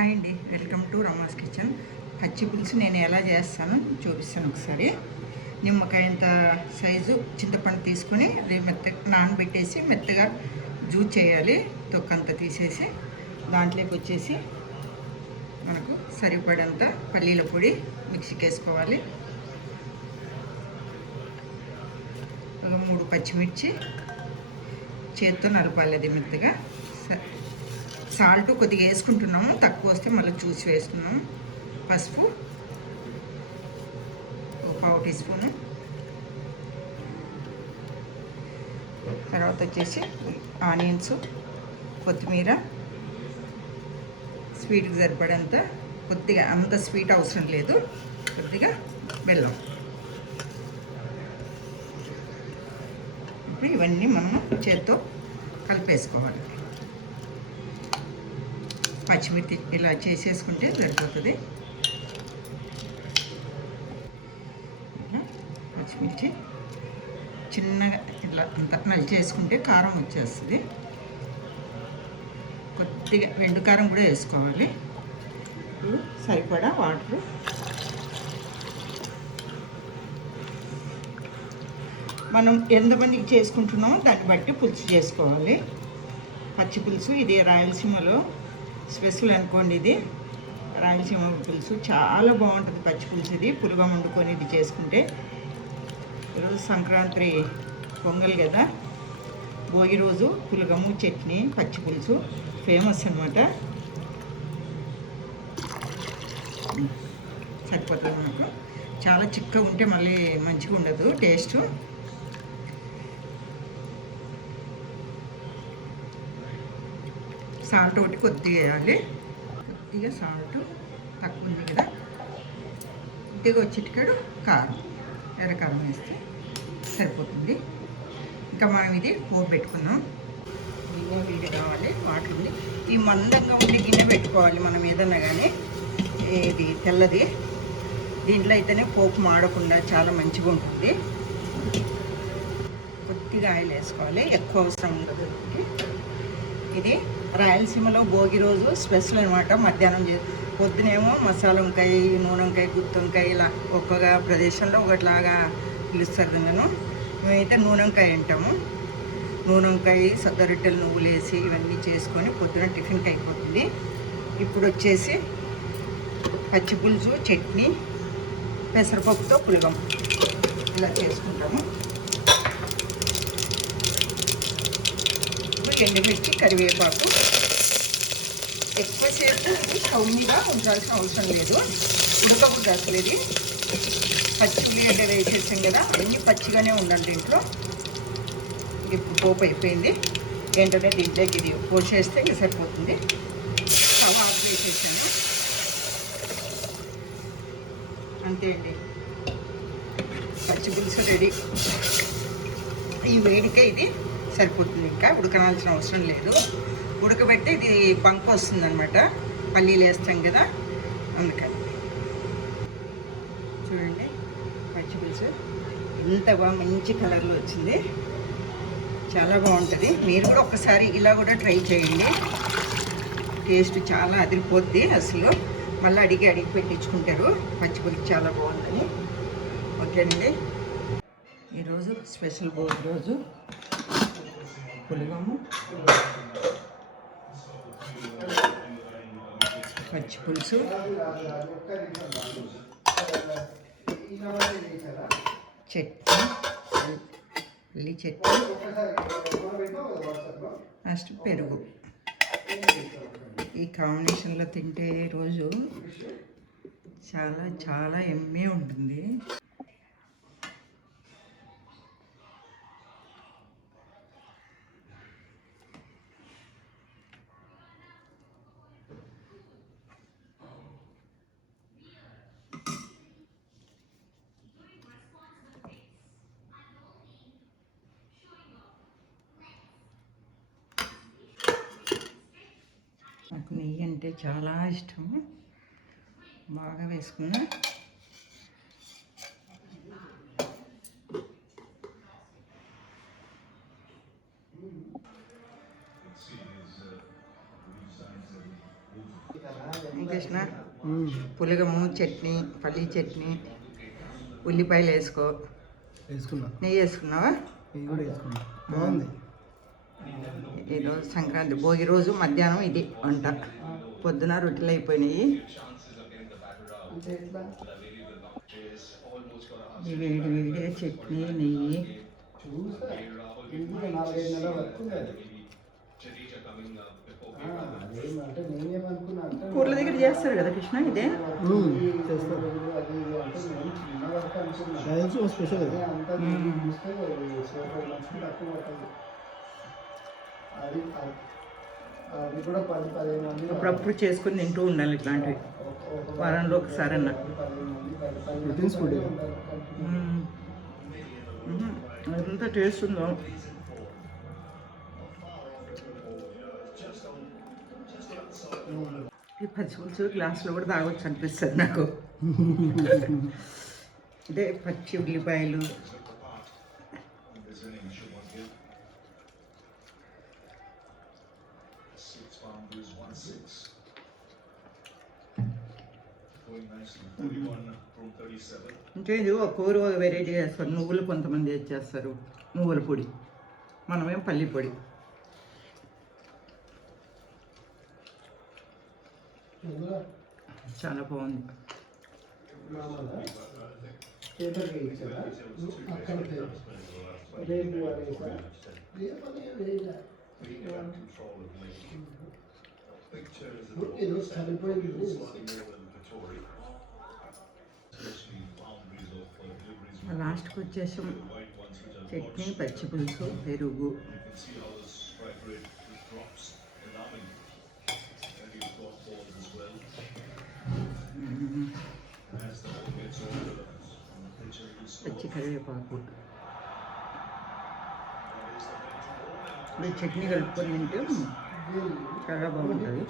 Hi అండి, welcome to Rama's kitchen. పచ్చి పులుసు నేను ఎలా చేస్తానో చూపిస్తాను ఒకసారి. నిమ్మకాయంత సైజు చింతపండు తీసుకొని అది నానబెట్టేసి మెత్తగా జ్యూస్ చేయాలి. తొక్కంతా తీసేసి దాంట్లోకి వచ్చేసి మనకు సరిపడంత పల్లీల పొడి మిక్సీకి వేసుకోవాలి. ఒక 3 పచ్చిమిర్చి చేత్తో నలపాలి అది మెత్తగా. సాల్ట్ కొద్దిగా వేసుకుంటున్నాము, తక్కువ వస్తే మళ్ళీ చూసి వేస్తున్నాము. పసుపు ఒక 1/2 టీ స్పూను. తర్వాత వచ్చేసి ఆనియన్స్, కొత్తిమీర, స్వీట్కి సరిపడంత, కొద్దిగా అంత స్వీట్ అవసరం లేదు, కొద్దిగా బెల్లం. ఇప్పుడు ఇవన్నీ మనం చేత్తో కలిపేసుకోవాలి. పచ్చిమిర్చి ఇలా చేసేసుకుంటే సరిపోతుంది. పచ్చిమిర్చి చిన్నగా ఇలా అంత నలిచేసుకుంటే కారం వచ్చేస్తుంది. కొద్దిగా వెండు కారం కూడా వేసుకోవాలి. ఇప్పుడు సరిపడా వాటర్. మనం ఎంతమందికి చేసుకుంటున్నామో దాన్ని బట్టి పులుసు చేసుకోవాలి. పచ్చి పులుసు ఇది రాయలసీమలో స్పెషల్ అనుకోండి. ఇది రాయలసీమ పులుసు చాలా బాగుంటుంది. పచ్చి పులుసు ఇది పులుగా వండుకొని ఇది చేసుకుంటే. ఈరోజు సంక్రాంతి పొంగల్ కదా, భోగి రోజు పులగము, చట్నీ, పచ్చి పులుసు ఫేమస్ అనమాట. సరిపోతుంది మనకు. చాలా చిక్కగా ఉంటే మళ్ళీ మంచిగా ఉండదు టేస్ట్. సాల్ట్ ఒకటి కొద్దిగా వేయాలి. కొద్దిగా సాల్ట్ తక్కువ ఉంది కదా, కొద్దిగా చిటికెడు కారం, ఎర్రకారం వేస్తే సరిపోతుంది. ఇంకా మనం ఇది పోపు పెట్టుకున్నాం. గిన్నె వేడి కావాలి, వాటర్ ఉంది. ఈ మందంగా ఉండి గిన్నె పెట్టుకోవాలి మనం ఏదన్నా కానీ. ఇది తెల్లది, దీంట్లో అయితేనే పోపు మాడకుండా చాలా మంచిగా ఉంటుంది. కొద్దిగా ఆయిల్ వేసుకోవాలి, ఎక్కువ అవసరం ఉండదు. ఇది రాయలసీమలో భోగి రోజు స్పెషల్ అనమాట. మధ్యాహ్నం పొద్దునేమో మసాలా వంకాయ, నూనె వంకాయ, గుత్తి వంకాయ, ఇలా ఒక్కొక్క ప్రదేశంలో ఒకటిలాగా పిలుస్తారు. మేమైతే నూనె వంకాయ అంటాము. నూనె వంకాయ, సద్ద రొట్టెలు, నువ్వులు వేసి ఇవన్నీ చేసుకొని పొద్దున టిఫిన్కి అయిపోతుంది. ఇప్పుడు వచ్చేసి పచ్చి పులుసు, చట్నీ, పెసరపప్పుతో పులగం ఇలా చేసుకుంటాము. ఎండుమిర్చి, కరివేపాకు. ఎక్కువసేపు స్టవ్ మీద ఉండాల్సిన అవసరం లేదు, ఉడకకూడదు అసలు. ఇది పచ్చి ఉల్లిగడ్డ వేసేసాం కదా, అన్నీ పచ్చిగానే ఉండాలి దీంట్లో. ఇప్పుడు పోపు అయిపోయింది. ఏంటంటే దీంట్లోకి ఇది పోసేస్తే ఇంక సరిపోతుంది. స్టవ్ ఆఫ్ వేసేసాను, అంతే అండి. పచ్చి పులుసు రెడీ. ఈ వేడికే ఇది సరిపోతుంది, ఇంకా ఉడకనాల్సిన అవసరం లేదు. ఉడకబెడితే ఇది బంక వస్తుంది అనమాట, పల్లీలు వేస్తాం కదా, అందుకని. చూడండి పచ్చి పులుసు ఎంత బాగా మంచి కలర్లో వచ్చింది, చాలా బాగుంటుంది. మీరు కూడా ఒకసారి ఇలా కూడా ట్రై చేయండి, టేస్ట్ చాలా అదిరిపోద్ది అసలు. మళ్ళీ అడిగి పెట్టించుకుంటారు పచ్చి పులుసు చాలా బాగుందని. ఓకేనండి, ఈరోజు స్పెషల్ భోగి రోజు పులగము, పచ్చి పులుసు, చట్నీ, పల్లి చట్నీ, నెక్స్ట్ పెరుగు. ఈ కాంబినేషన్లో తింటే రోజు చాలా చాలా ఎమ్మె ఉంటుంది. నాకు నెయ్యి అంటే చాలా ఇష్టం, బాగా వేసుకున్నా. కృష్ణ పులగము చట్నీ పల్లీ చట్నీ ఉల్లిపాయలు వేసుకున్నా. నెయ్యి వేసుకున్నావా? నెయ్యి కూడా వేసుకున్నా. బాగుంది. ఈరోజు సంక్రాంతి భోగి రోజు మధ్యాహ్నం ఇది వంట. పొద్దున రొట్టెలు అయిపోయినాయి. వేడి వేడిగా చట్నీ నెయ్యి. కూరల దగ్గర చేస్తారు కదా కృష్ణ ఇదే? స్పెషల్. అప్పుడప్పుడు చేసుకొని తింటూ ఉండాలి ఇట్లాంటివి, వారంలో ఒకసారి అన్న. ఎంత టేస్ట్ ఉందో. ఈ పచ్చిపులుసు గ్లాసులో కూడా తాగొచ్చు అనిపిస్తుంది నాకు. అదే పచ్చి ఉల్లిపాయలు, అంటే ఇది ఒక కూర వెరైటీ చేస్తారు. నువ్వులు కొంతమంది చేస్తారు, నువ్వుల పొడి, మనమేం పల్లి పొడి. చాలా బాగుంది. లాస్ట్కి వచ్చేసి చట్నీ, పచ్చి పులుసు, పెరుగు. పచ్చి కరివేపాకు. చట్నీ కలుపుకొని తింటే చాలా బాగుంటుంది.